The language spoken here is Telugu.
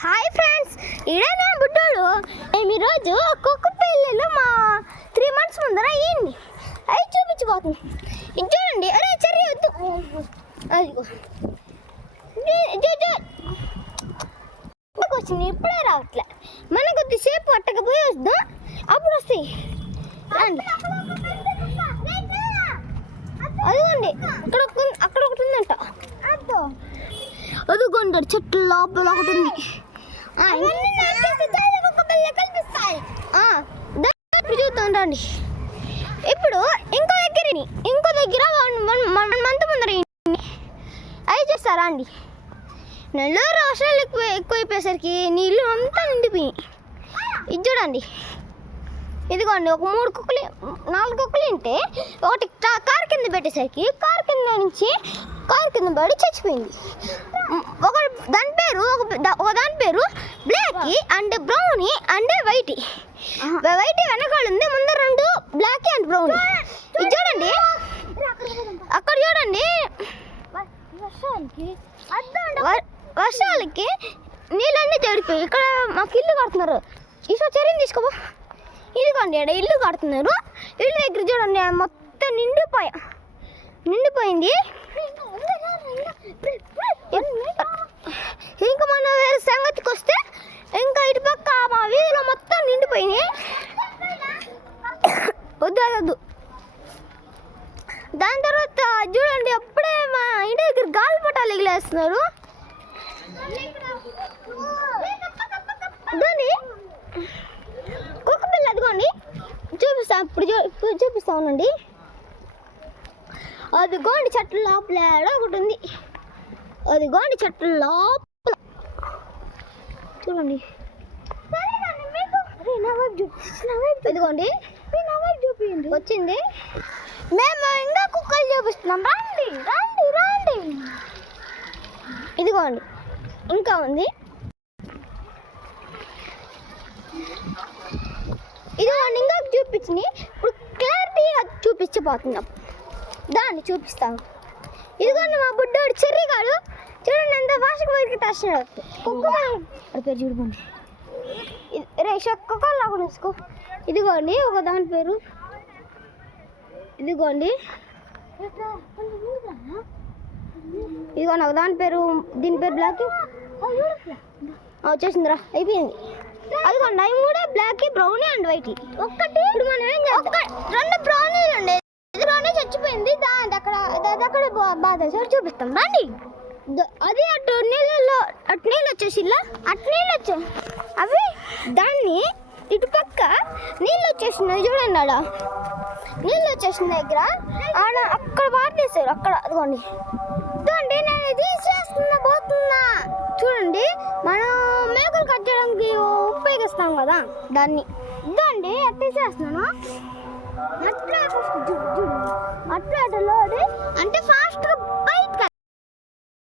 హాయ్ ఫ్రెండ్స్, ఇడేనా బుడ్డోడు. ఈరోజు కుక్క పెళ్ళిలో మా 3 months ముందర అయ్యింది. అవి చూపించబోతుంది. ఇది చూడండి. అరే చర్య వద్దు. అదిగో వచ్చింది, ఇప్పుడే రావట్లే. మన కొద్దిసేపు పట్టకపోయి వద్దాం, అప్పుడు వస్తాయి. రండి. అదిగోండి, అక్కడ ఒకటి ఉందంట. అదిగోండి చెట్టు లోపల ఒకటి ఉంది. ఇప్పుడు చూద్దాం రండి. ఇప్పుడు ఇంకో దగ్గర 1 month ముందర అవి చేస్తారా అండి. నెల్లూరు వర్షాలు ఎక్కువైపోయేసరికి నీళ్ళు అంతా నిండిపోయి. ఇది చూడండి. ఇదిగోండి, ఒక 4 కుక్కలు ఉంటే ఒకటి కారు కింద పెట్టేసరికి కారు కింద పడి చచ్చిపోయింది. దాని పేరు Blackie and Brownie and Whitey. వెనకాల ఉంది, ముందర 2 బ్లాకీ అండ్ బ్రౌనీ. ఇది చూడండి, అక్కడ చూడండి. వర్షాలకి నీళ్ళన్నీ చెడిపోయి ఇక్కడ మాకు ఇల్లు కడుతున్నారు. ఈసారి చర్యను తీసుకోబో. ఇదిగోండి, ఇల్లు కడుతున్నారు. ఇల్లు దగ్గర చూడండి, మొత్తం నిండిపోయింది. ఇంకా మన వేరే సంగతికి వస్తే ఇంకా ఇటుపక్క మా వీధిలో మొత్తం నిండిపోయినాయి. వద్దు. దాని తర్వాత చూడండి, అప్పుడే మా ఇంటి దగ్గర గాలిపటాలు ఎగిలేస్తున్నారు. దాన్ని కుక్క పిల్ల అదిగోండి ఇప్పుడు చూపిస్తా ఉండండి. అదిగోండి చెట్ల లోపల ఒకటి ఉంది. అదిగోండి చెట్ల లోపల చూడండి. ఇదిగోండి వచ్చింది. మేము ఇంకా కుక్కలు చూపిస్తున్నాం. రండి. ఇదిగోండి ఇంకా ఉంది. ఇదిగోండి ఇంకా చూపించింది. ఇప్పుడు క్లారిటీగా చూపించబోతున్నాం. దాన్ని చూపిస్తాము. ఇదిగోండి మా బుడ్డోడు చెర్రిగాడు. చూడండి ఎంత ఫాస్ట్గా బయటికి తచ్చినాడు. కుక్క పేరు చూడండి. కుక్కలు లాగా చూసుకో. ఇదిగోండి ఒక దాని పేరు. ఇదిగోండి ఒక దాని పేరు, దీని పేరు బ్లాక్. వచ్చేసిందిరా, అయిపోయింది. అదిగోండి అవి 3 బ్లాక్, బ్రౌనీ అండ్ వైట్. ఒక్కటి ఇప్పుడు మనం ఏం చేస్తాం, 2 బ్రౌనీలు ఉండేది. బ్రౌనీ చచ్చిపోయింది. అక్కడ బాధ చూపిస్తాం రండి. అది అటు నీళ్ళు వచ్చేసి అవి దాన్ని ఇటుపక్క నీళ్ళు వచ్చేసినాయి. చూడండి, ఆడ నీళ్ళు వచ్చేసిన దగ్గర అక్కడ పారేసారు. అక్కడ అదిగోండి. ఇదండి నేను పోతున్నా. చూడండి, మనం మేకలు కట్ చేయడానికి ఉపయోగిస్తాం కదా, దాన్ని ఇదండి తీసేస్తున్నాను. అట్లా లోడ్ అంటే ఫాస్ట్గా